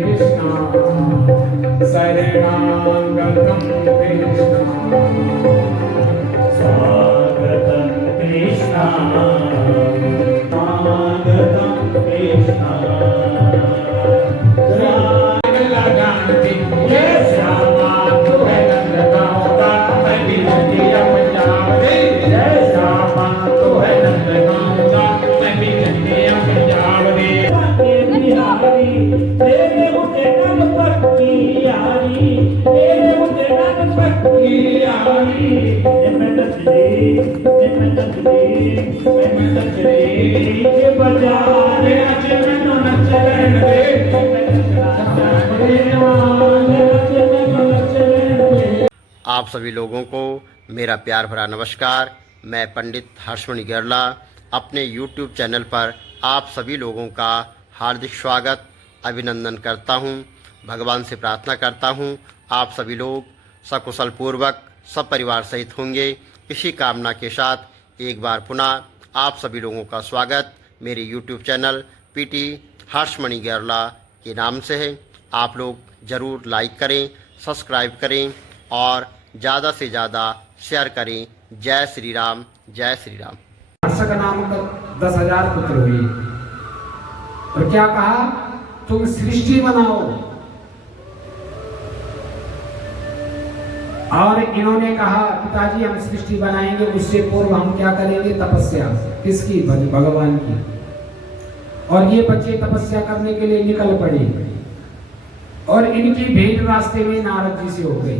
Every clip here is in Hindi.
कृष्णा शरणागतं कृष्णा स्वागतं कृष्णा स्वागतं कृष्णा लगाती ये श्यामा तू है नंदगांव का मैं भी नदिया पंजाब रे ये श्यामा तू है नंदगांव का मैं भी नदिया पंजाब रे बिहारी तेरे मुझे नन पक्की यारी तेरे मुझे नन पक्की यारी मैं नचली ये बजा रे आज मैं नच दे आप सभी लोगों को मेरा प्यार भरा नमस्कार। मैं पंडित हर्षमणि गैरला अपने YouTube चैनल पर आप सभी लोगों का हार्दिक स्वागत अभिनंदन करता हूं। भगवान से प्रार्थना करता हूं आप सभी लोग सकुशल पूर्वक सब परिवार सहित होंगे। इसी कामना के साथ एक बार पुनः आप सभी लोगों का स्वागत मेरे YouTube चैनल PT हर्षमणि गैरला के नाम से है। आप लोग ज़रूर लाइक करें, सब्सक्राइब करें और ज़्यादा से ज़्यादा शेयर करें। जय श्री राम, जय श्री राम। हर्ष का नाम 10,000 पुत्र हुए और क्या कहा, तुम सृष्टि बनाओ। और इन्होंने कहा पिताजी हम सृष्टि बनाएंगे, उससे पूर्व हम क्या करेंगे, तपस्या। किसकी? भगवान की। और ये बच्चे तपस्या करने के लिए निकल पड़े और इनकी भेंट रास्ते में नारद जी से हो गई।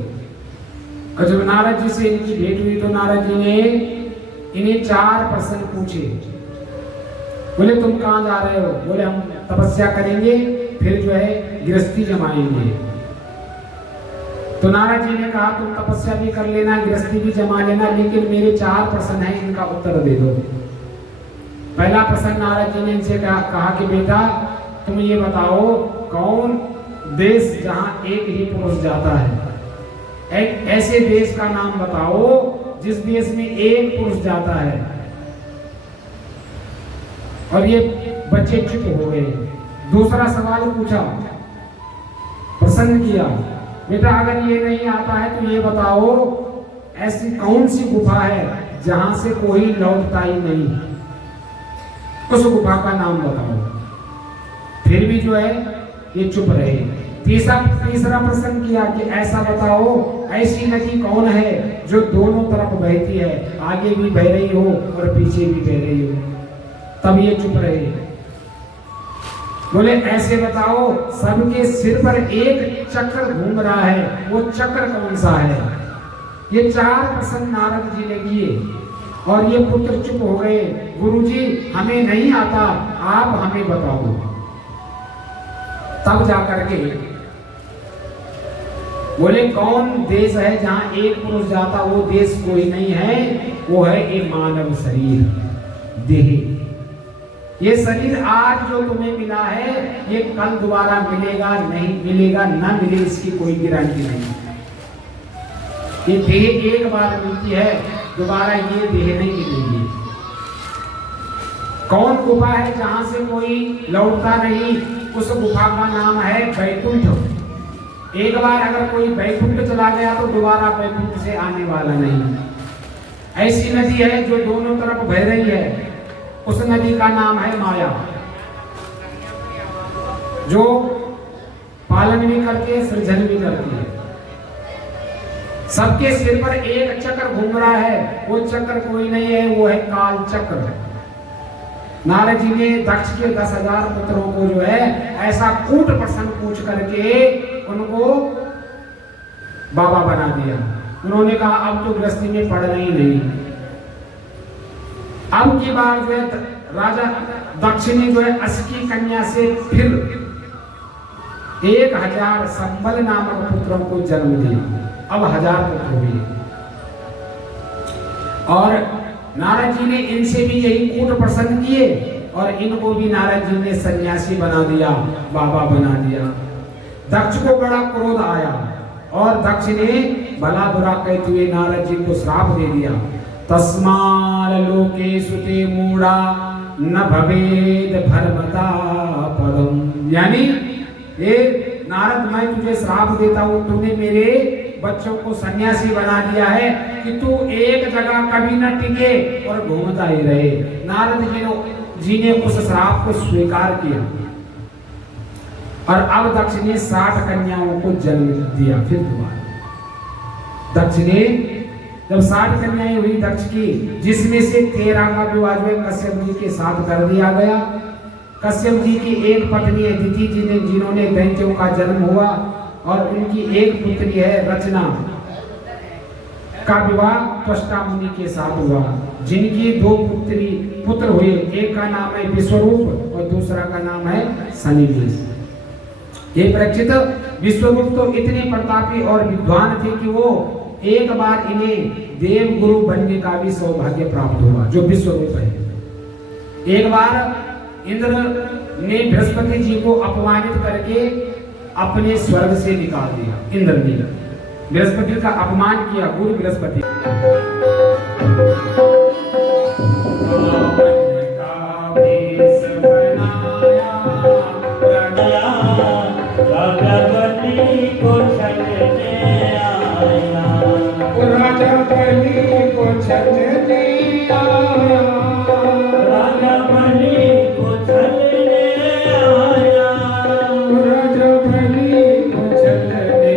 और जब नारद जी से इनकी भेंट हुई तो नारद जी ने इन्हें 4 प्रश्न पूछे। बोले तुम कहाँ जा रहे हो? बोले हम तपस्या करेंगे, फिर जो है गृहस्थी जमाएंगे। तो नारद जी ने कहा तुम तपस्या भी कर लेना, गृहस्थी भी जमा लेना, लेकिन मेरे 4 प्रश्न हैं, इनका उत्तर दे दो। पहला प्रश्न नारद जी ने इनसे कहा कि बेटा तुम ये बताओ कौन देश जहां एक ही पुरुष जाता है, एक ऐसे देश का नाम बताओ जिस देश में एक पुरुष जाता है। और ये बच्चे चुप हो गए। दूसरा सवाल पूछा, प्रश्न किया, बेटा अगर ये नहीं आता है तो ये बताओ ऐसी कौन सी गुफा है जहां से कोई लौटता ही नहीं, उस गुफा का नाम बताओ। फिर भी जो है ये चुप रहे। तीसरा प्रश्न किया कि ऐसा बताओ ऐसी नदी कौन है जो दोनों तरफ बहती है, आगे भी बह रही हो और पीछे भी बह रही हो। तब ये चुप रहे। बोले ऐसे बताओ सबके सिर पर एक चक्र घूम रहा है, वो चक्र कौन सा है। ये 4 प्रश्न नारद जी ने किए और ये पुत्र चुप हो गए। गुरुजी हमें नहीं आता, आप हमें बताओ। तब जाकर के बोले कौन देश है जहां एक पुरुष जाता, वो देश कोई नहीं है, वो है एक मानव शरीर, देह। ये शरीर आज जो तुम्हें मिला है ये कल दोबारा मिलेगा नहीं मिलेगा, ना मिले इसकी कोई गारंटी नहीं। ये देह एक बार मिलती है, दोबारा ये देह नहीं मिलेगी। कौन गुफा है जहां से कोई लौटता नहीं, उस गुफा का नाम है बैकुंठ। एक बार अगर कोई बैकुंठ चला गया तो दोबारा बैकुंठ से आने वाला नहीं। ऐसी नदी है जो दोनों तरफ बह रही है, उस नदी का नाम है माया, जो पालन भी करती है, सृजन भी करती है। सबके सिर पर एक चक्र घूम रहा है, वो चक्र कोई नहीं है, वो है काल चक्र। नारद जी ने दक्ष के 10,000 पुत्रों को जो है ऐसा कूट प्रश्न पूछ करके उनको बाबा बना दिया। उन्होंने कहा अब तो गृहस्थी में पढ़ना ही नहीं। अब की बार जो है राजा दक्ष ने जो है 80 कन्या से फिर 1000 संबल नामक पुत्रों को जन्म दिया। अब 1000 पुत्र हुए और नारद जी ने इनसे भी यही कूट प्रश्न किए और इनको भी नारद जी ने सन्यासी बना दिया, बाबा बना दिया। दक्ष को बड़ा क्रोध आया और दक्ष ने भला बुरा कहते हुए नारद जी को श्राप दे दिया। तस्माल लोकेषु ते मूढ़ा न भवेद भर्मता पदम, यानी ये नारद मैं तुझे श्राप देता हूँ, तूने मेरे बच्चों को सन्यासी बना दिया है कि तू एक जगह कभी न टिके और घूमता ही रहे। नारद जी ने उस श्राप को स्वीकार किया और अब दक्ष ने 60 कन्याओं को जन्म दिया। फिर दोबारा दक्ष ने जब 60 कन्याएं हुई दक्ष की, जिसमें से 13 का विवाह कश्यप जी के साथ कर दिया गया। कश्यप जी की एक पत्नी है दिति जी ने, जिन्होंने दैत्यों का जन्म हुआ, और उनकी एक पुत्री है रचना का विवाह त्वष्टा मुनि के साथ हुआ, जिनकी 2 पुत्र हुए। एक का नाम है विश्वरूप और दूसरा का नाम है सनिवेश। ये परीक्षित विश्वरूप तो इतने प्रतापी और विद्वान थे कि वो एक बार इन्हें देव गुरु बनने का भी सौभाग्य प्राप्त हुआ, जो विश्वरूप है। एक बार इंद्र ने बृहस्पति जी को अपमानित करके अपने स्वर्ग से निकाल दिया। इंद्र ने बृहस्पति का अपमान किया, गुरु बृहस्पति। राजा बलि को छलने आया, राजा बलि को छलने आया, राजा बलि को छलने आया, राजा बलि को छलने आया, को छलने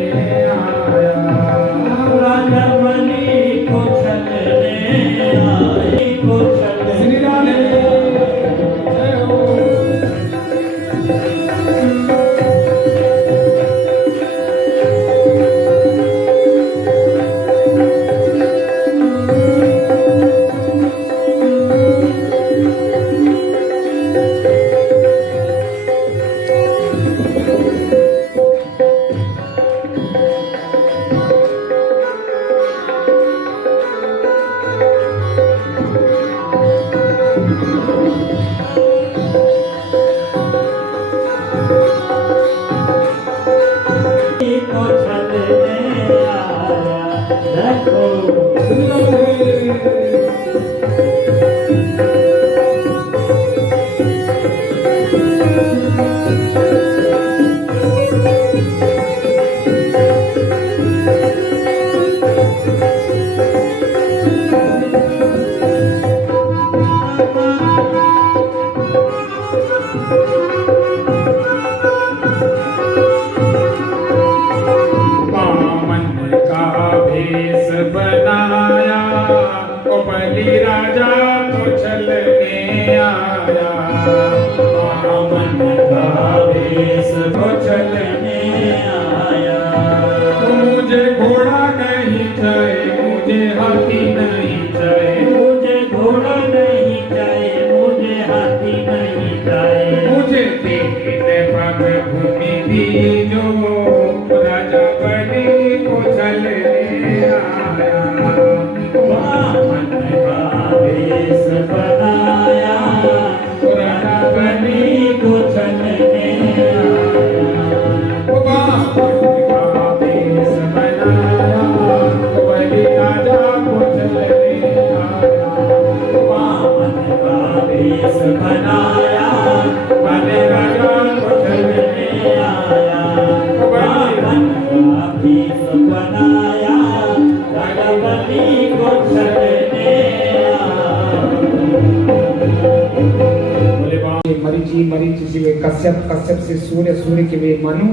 मरीचि से वे कश्यप, कश्यप से सूर्य, सूर्य के वे मनु,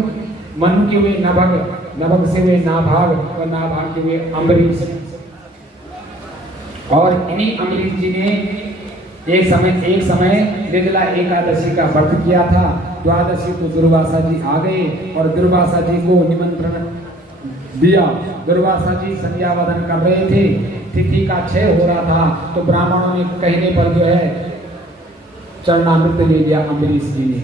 मनु के वे नभग, नभग से वे नाभाग और नाभाग के वे अम्बरीश। और इन्हीं अम्बरीश जी ने एक समय निर्जला एकादशी का व्रत किया था। द्वादशी को दुर्वासा जी आ गए और दुर्वासा जी को निमंत्रण दिया। दुर्वासा जी संध्या वदन कर रहे थे, तिथि का क्षय हो रहा था, तो ब्राह्मणों ने कहने पर जो है चरणामृत ले लिया अम्बरीश जी ने।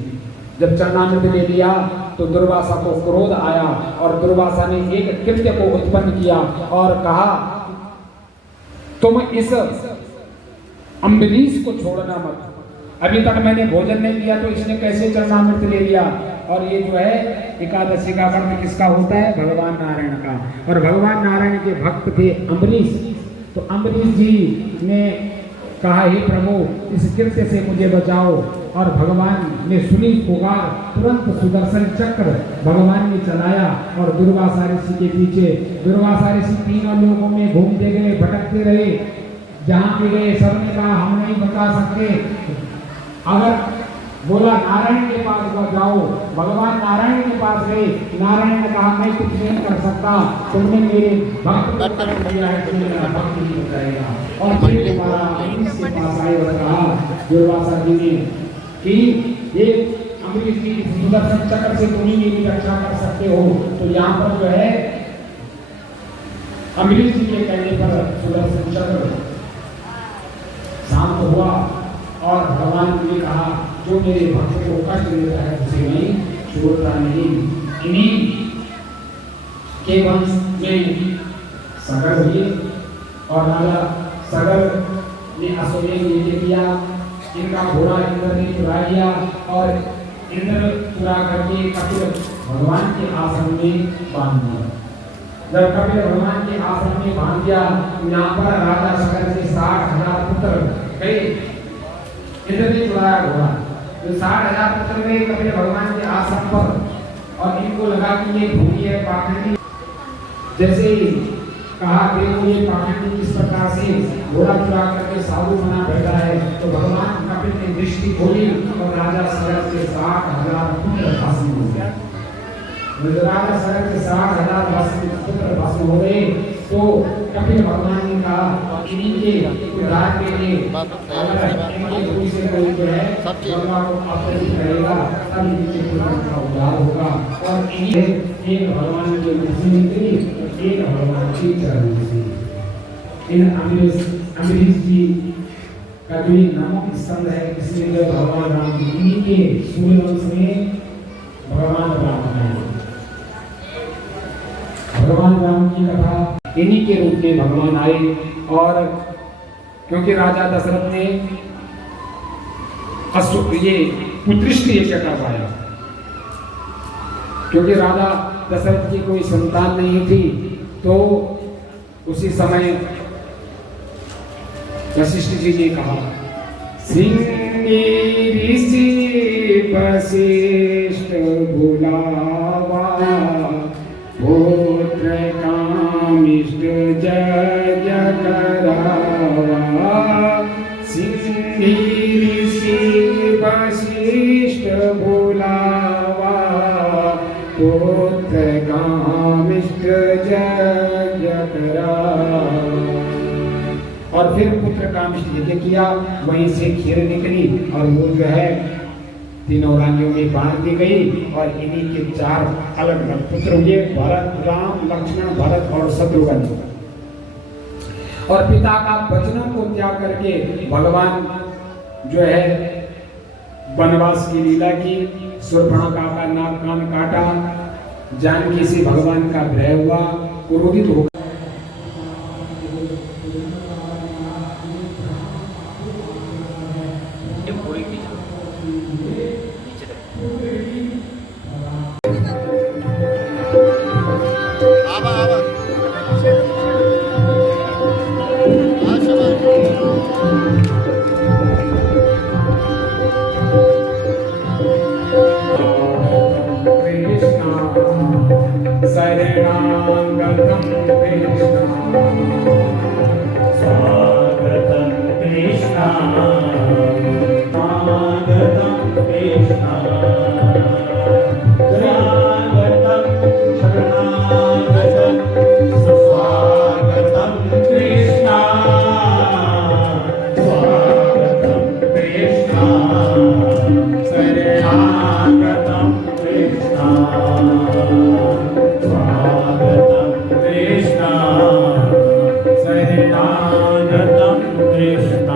जब चरणामृत ले लिया तो दुर्वासा को क्रोध आया और दुर्वासा ने एक कृत्य को उत्पन्न किया और कहा, तुम इस अम्बरीश को छोड़ना मत, अभी तक मैंने भोजन नहीं किया तो इसने कैसे चरणामृत ले लिया। और ये जो है एकादशी का व्रत किसका होता है? भगवान नारायण का। और भगवान नारायण के भक्त थे अम्बरीश। तो अम्बरीश जी ने कहा, हे प्रभु, इस कृत्य से मुझे बचाओ। और भगवान ने सुनी पुकार, तुरंत सुदर्शन चक्र भगवान ने चलाया और दुर्वासा ऋषि के पीछे। दुर्वासा ऋषि तीनों लोगों में घूमते गए, भटकते रहे, जहाँ भी गए सबने कहा हम नहीं बता सकते। अगर बोला नारायण के पास जाओ, भगवान नारायण के पास गए, नारायण ने कहा मैं कुछ नहीं कर सकता, तुमने मेरे भक्त को कर दिया है, तुम्हें मेरा भक्त नहीं हो जाएगा। और फिर दोबारा अम्बरीश के पास आए और कहा दुर्वासा जी ने कि ये अम्बरीश जी सुदर्शन चक्र से तुम ही मेरी रक्षा कर सकते हो। तो यहाँ पर जो है अम्बरीश जी के कहने पर सुदर्शन चक्र शांत हुआ और भगवान ने कहा जो मेरे भक्त को कष्ट देता है उसे नहीं छोड़ता नहीं। इन्हीं के वंश में सगर हुए और राजा सगर ने अश्वमेध यज्ञ किया। इनका घोड़ा इंद्र ने चुरा लिया और इंद्र चुरा करके कपिल भगवान के आश्रम में बांध दिया। जब कपिल भगवान के आश्रम में बांध दिया, यहाँ पर राजा सगर के 60,000 पुत्र गए। इंद्र ने चुराया घोड़ा, तो 60,000 पुत्र गए कपिल भगवान के आश्रम पर और इनको लगा कि ये भूमि है पाखंडी। जैसे ही कहा देखो ये पाखंडी किस प्रकार से घोड़ा चुरा करके साधु बना बैठा है, तो भगवान कपिल ने दृष्टि खोली और राजा सगर के 60,000 पुत्र भस्म हो गए। राजा सगर के 60,000 पुत्र भस्म हो गए। तो कपिल भगवान ने कहा इन्हीं के उद्धार के लिए अगर इनके कोई से कोई जो है भगवान को अपराधी करेगा तब इनके पुत्र का उद्धार होगा। और इन्हीं एक भगवान के मुझसे निकली, एक भगवान की चरण से। इन अम्बरीश जी का जो नामक स्तंभ है, इसमें जो भगवान राम इन्हीं के सूर्य वंश में भगवान राम है। भगवान राम की कथा इन्हीं के रूप में भगवान आए। और क्योंकि राजा दशरथ ने ये पुत्रिष्ट यज्ञ करवाया, क्योंकि राजा दशरथ की कोई संतान नहीं थी, तो उसी समय वशिष्ठ जी ने कहा सिंह ऋषि वशिष्ठ बुलावा, पुत्र कामिष्ट यज्ञ करावा। सिंह ऋषि वशिष्ठ बुलावा, पुत्र कामिष्ट यज्ञ करावा। और फिर पुत्र कामिष्ट यज्ञ किया, वहीं से खीर निकली और वो जो है तीनों रानियों में बांध दी गई। और इन्हीं के 4 अलग अलग पुत्र हुए, भरत, राम, लक्ष्मण, भरत और शत्रुघ्न। और पिता का वचनों को त्याग करके भगवान जो है वनवास की लीला की। शूर्पणखा का नाक कान काटा, जानकी से भगवान का भय हुआ, क्रोधित हो शरणागतं कृष्ण स्वागतं कृष्ण स्वागतं कृष्ण स्वागतं शरणागतं स्वागतं कृष्ण स्वागतं कृष्ण शरणागतं कृष्ण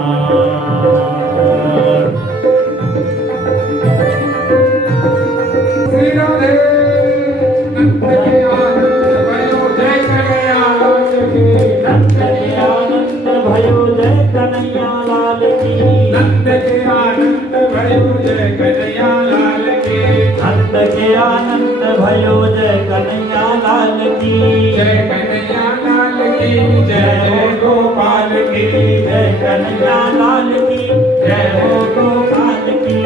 आनंद भयो जय कन्हैया लाल की, जय कन्हैया लाल की, जय हो गोपाल की, जय कन्हैया लाल की, जय हो गोपाल की।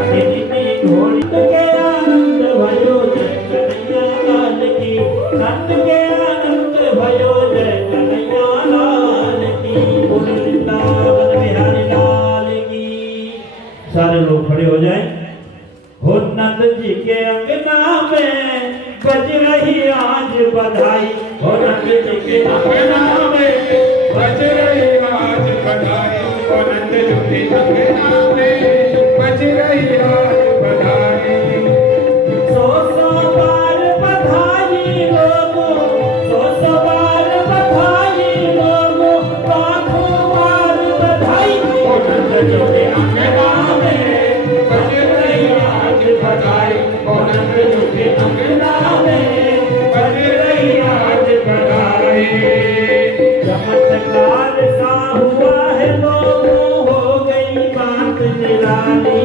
तेरी घोड़ी के आनंद भयो जय कन्हैया लाल की नंद के आनंद भयो जय कन्हैया लाल की बोल वृंदावन बिहारी लाल की। सारे लोग खड़े हो जाएं। हो नंद जी के अंगना में बज रही आज बधाई। हो नंद जी के अंगना में बज रही आज बधाई, ओ नंद जी के अंगना में बज रही आज बधाई। सौ सौ बार बधाई लोगों, सौ बार बधाई लोगों, लाखों बार बधाई। ओ नंद जी के अंगना में बज रही आज बधाई, ओ नंद जी के अंगना में बज रही आज बधाई। चमत्कार सा हुआ है लोगों, हो गई बात निराली।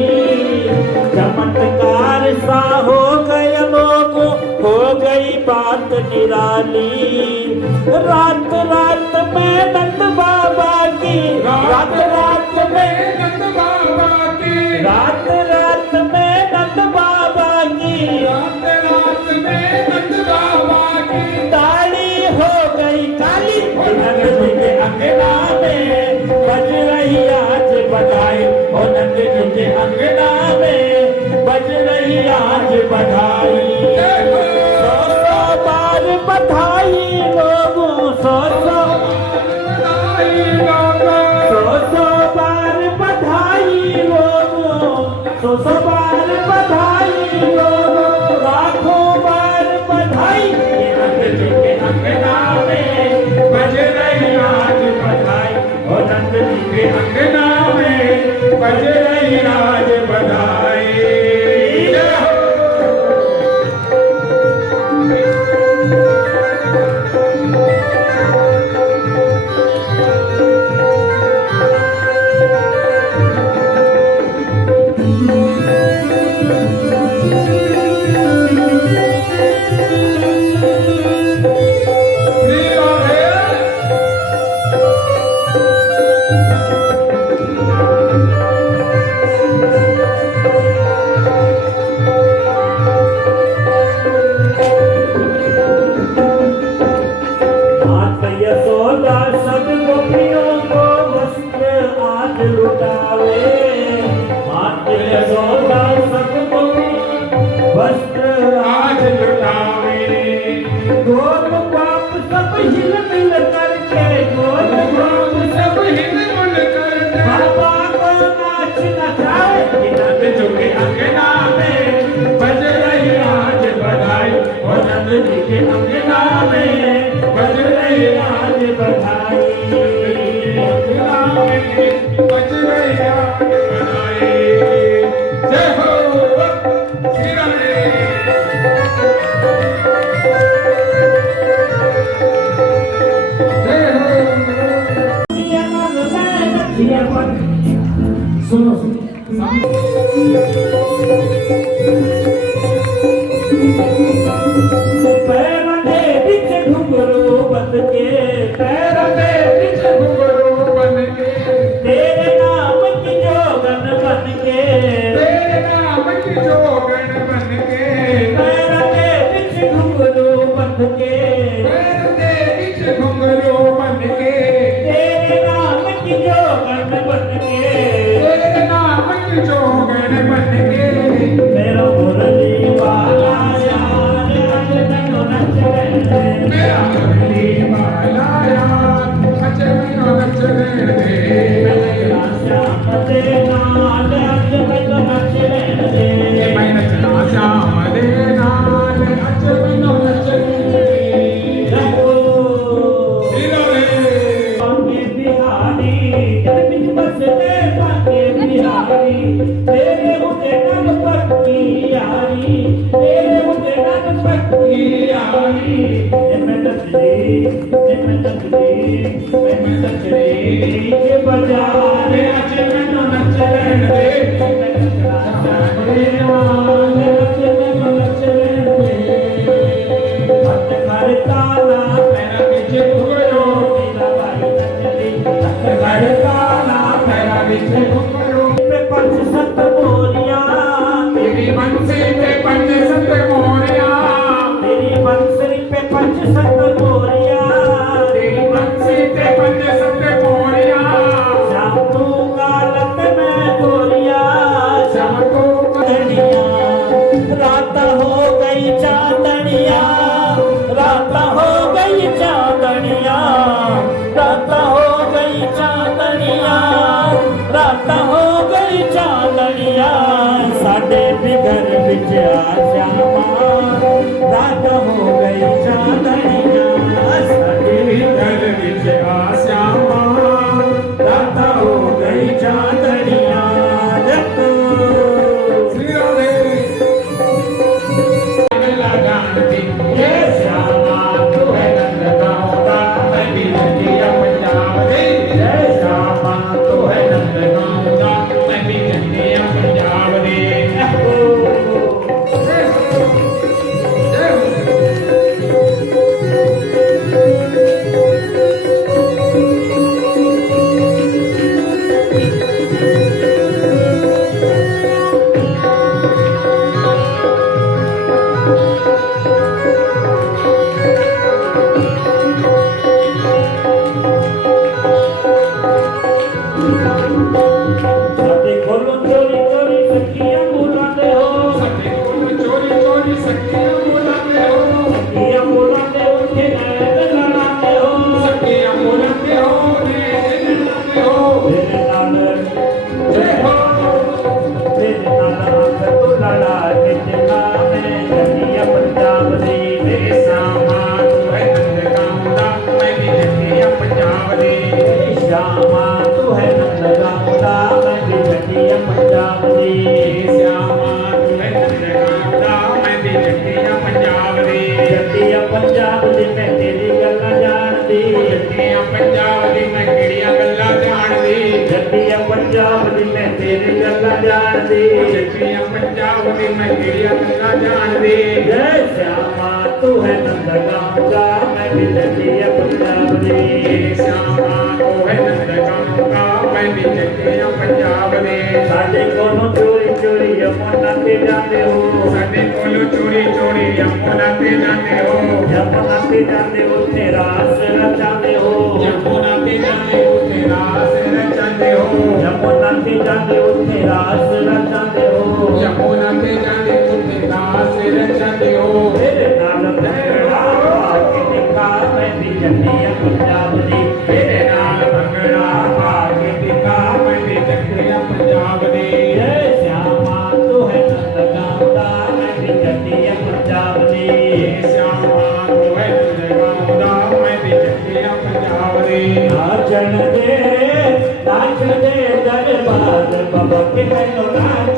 चमत्कार सा हो गया लोगों, हो गई बात निराली। रात रात में नंद बाबा की, रात रात में नंद बाबा की, रात रात में नंद बाबा की, रात रात में नंद बाबा की ताली हो गई काली। नंद जी के अंगना में बज रही आज बधाई। ओ नंद जी के अंगना में बज रही आज बधाई। सौ सौ बार बधाई लोगों, सौ सौ बार बधाई लोगों, सौ बार बधाई लोगों, लाखों बार बधाई। ये नंद जी के अंगना में बज रही आज बधाई, ओ नंद जी के अंगना में बज रही आज बधाई। जय हो। श्री राधे। माता यशोदा सब गोपियों को वस्त्र आज लुटावे। माता यशोदा सब गोपियों वस्त्र आज लुटावे। गोद बाप सब हिल मिल करके, गोद बाप सब हिल मिल करके बाबा को नाच नचाए। नंद जी के अंगना में बज रही आज बधाई, ओ नंद जी के अंगना में बज रही आज बधाई। अंगना में बज रही आज बधाई। जय हो श्री राधे। जय हो। सुनो पैर दे बीच घुंघरू बन के, पैर दे बीच घुंघरू बन के, तेरे नाम की जोगन बन के, तेरे नाम की जोगन बन के, पैर दे बीच घुंघरू बन के, पैर दे बीच घुंघरू बन के, तेरे नाम की जोगन बन के, तेरे नाम की जोगन बन के। मेरा मुरली वाला यार आज तक नच रहे। मेरा मुरली वाला यार आज तक नच रहे। श्याम दे नाल आज तक नच रहे। मैं नचना श्याम दे नाल आज तक नच रहे। श्री राधे। बांके बिहारी जब बिच बसते बांके बिहारी, तेरे मुझे नन पक्की यारी, तेरे मुझे नन पक्की यारी। मैं नचली के बाजार आज मैनू नच लैण दे। मैं नचना चाहते वाल नच मैनू नच लैण दे। हथ घर ताला मेरा पीछे घुगरो, मेरा भाई नचली हथ घर ताला मेरा पीछे घुगरो। पे पंच सत बोलियां रात हो गई चांदनिया साडे भी घर विच आ श्यामा रात हो गई चांदनिया साडे भी घर विच आ श्यामा रात हो गई चांदनिया देखो श्री राधे लगाती ये श्यामा तू है नंद गाँव का मैं भी नदिया पंजाब दी जय श्यामा तू है नंद गाँव का मैं भी नदिया पंजाब दी जय हो जय हो साडे कोलों चोरी चोरी सखियां बुलाते हो सखी कोल चोरी चोरी सखियां बुलाते हो सखियां बुलाते उठे नैन लड़ाते हो सखियां बुलाते हो रे बुलाते हो तेरे नाल जय हो तेरे नाल आंख तू लड़ा के चला मैं जनिया पंजाब दी मेरे श्यामा तू है नंद गाँव का मैं भी नदिया पंजाब दी श्यामा तू है नंद गाँव का मैं भी जनिया पंजाब दी श्यामा तू है नंद गाँव का मैं भी नदिया पंजाब दी जनिया पंजाब दी मैं तेरी गल्ला जानदी नदिया पंजाब दी मैं किड़िया गल्ला जानदी जनिया पंजाब दी मैं तेरी गल्ला जानदी नदिया पंजाब दी मैं किड़िया गल्ला जानदी जय श्यामा तू है नंद गाँव का मैं भी जनिया पंजाब दी श्यामा तू है नंद गाँव का मैं भी नदिया पंजाब दी साडे कोलों चोरी चोरी यमुना ते जाते हो ਸਾਡੇ ਕੋਲ ਚੋਰੀ ਚੋਰੀ ਯਮੁਨਾ ਤੇ ਜਾਂਦੇ ਹੋ यमुना ते जाते उत्थे रास रचाते हो यमुना पे जाने उसे रास रचाते हो यमुना ते जाते उत्थे रास रचाते हो यमुना पे जाने उसे रास रचाते हो तेरे नाल भंगड़ा पा के दिखा मैं भी जनिया पंजाब दी तेरे नाल भंगड़ा पा के दिखा मैं भी जगतिया पंजाब दी जय श्यामा तू है नंद गाँव का मैं भी जनिया पंजाब दी श्यामा तू है नंद गाँव दा मैं भी जगतिया पंजाब दी नाचन दे दरबार बाबा के मैनू नाच